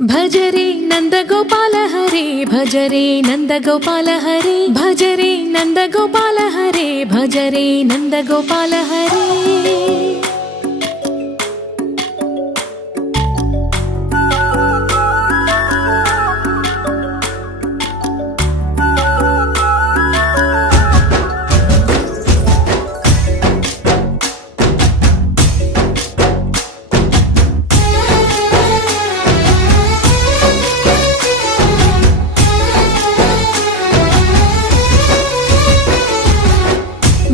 भज रे नंद गोपाल हरे भज रे नंद गोपाल हरे भज रे नंद गोपाल हरे भज रे नंद गोपाल हरे।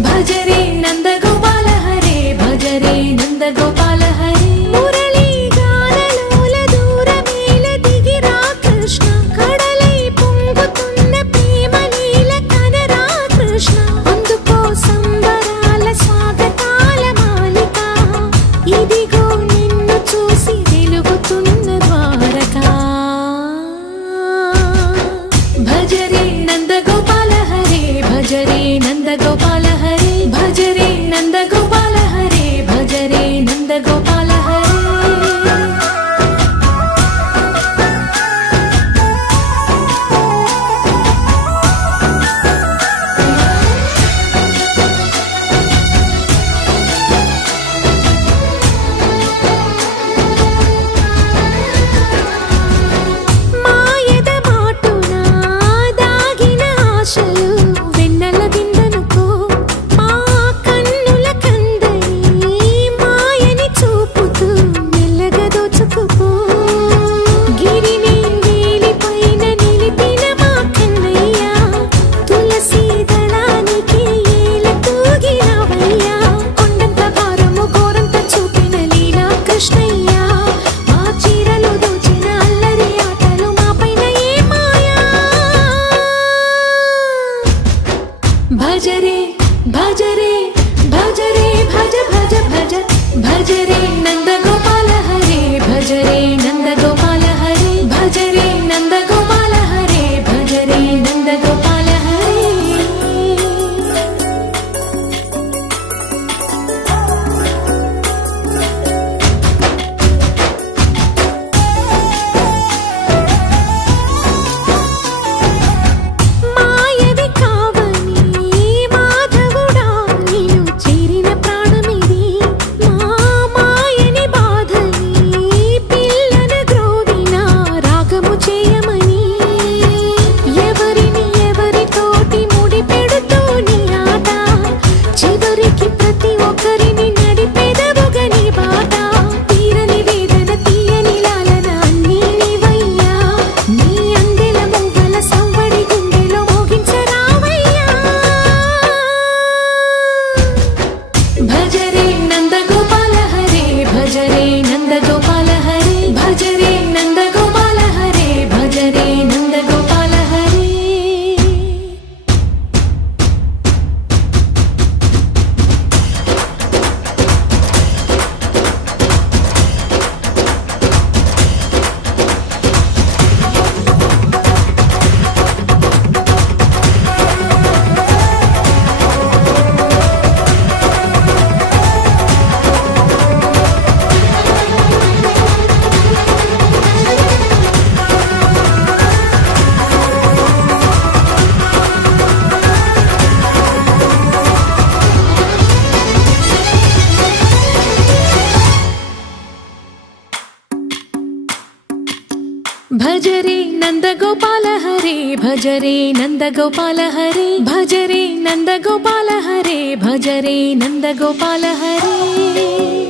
भज रे नंद गोपाल हरे भज रे नंद गोपाल हरे। मुरली गानलोल दूरमेल दिगिरा कृष्ण कड़लै పొంగుతున్న ప్రేమ నీల కనరా కృష్ణ। అందుకో సంబరాల స్వాగతాల మాలిక ఇదిగో నిన్ను చూసి వెలుగుతున్న ద్వారకా। భజ రే నంద గోపాల హరే భజ రే నంద గోపాల हरे भज रे नंद गोपाल हरे भज रे नंद गोपाल हरे। మాయద మాటున దాగిన ఆశలు వెన్నెల దిందనుకో మా కన్నుల కందని మాయని చూపుతూ మెల్లగా దోచుకుపో। గిరిని వేలిపైన నిలిపిన మా కన్నయ్య తులసి దళానికి ఏల తూగినవయ్యా। కొండంత భారము గోరంత చూపిన లీలా కృష్ణయ్య మా చీరలు దోచిన అల్లరి ఆటలు మా పైన ఏ మాయా। भज रे भज रे भज रे भज भज भज भज रे नंद गोपाल हरे भज रे नंद गोपाल हरे भज रे नंद गोपाल हरे भज रे नंद गोपाल हरे। మాయవి కావని మాధవుడా నీను చేరిన ప్రాణమిది మా మాయని బాధని పిల్లన గ్రోవిన రాగము చేయమని। ఎవరిని ఎవరితోటి ముడి పెడుతూ నీ ఆట చివరికి ప్రతి ఒక్కరిని నడిపెదవుగని బాట। తీరని వేదన తీయని లాలన అన్నీ నీవయ్యా నీ అందెల మువ్వల సవ్వడి గుండెలో మోగించరావయ్యా। భజ రే నంద గోపాల హరే భజ రే నంద గోపాల హరే భజ రే నంద గోపాల హరే భజ రే నంద గోపాల హరే। भज रे नंद गोपाल हरे भज रे नंद गोपाल हरे भज रे नंद गोपाल हरे भज रे नंद गोपाल हरे।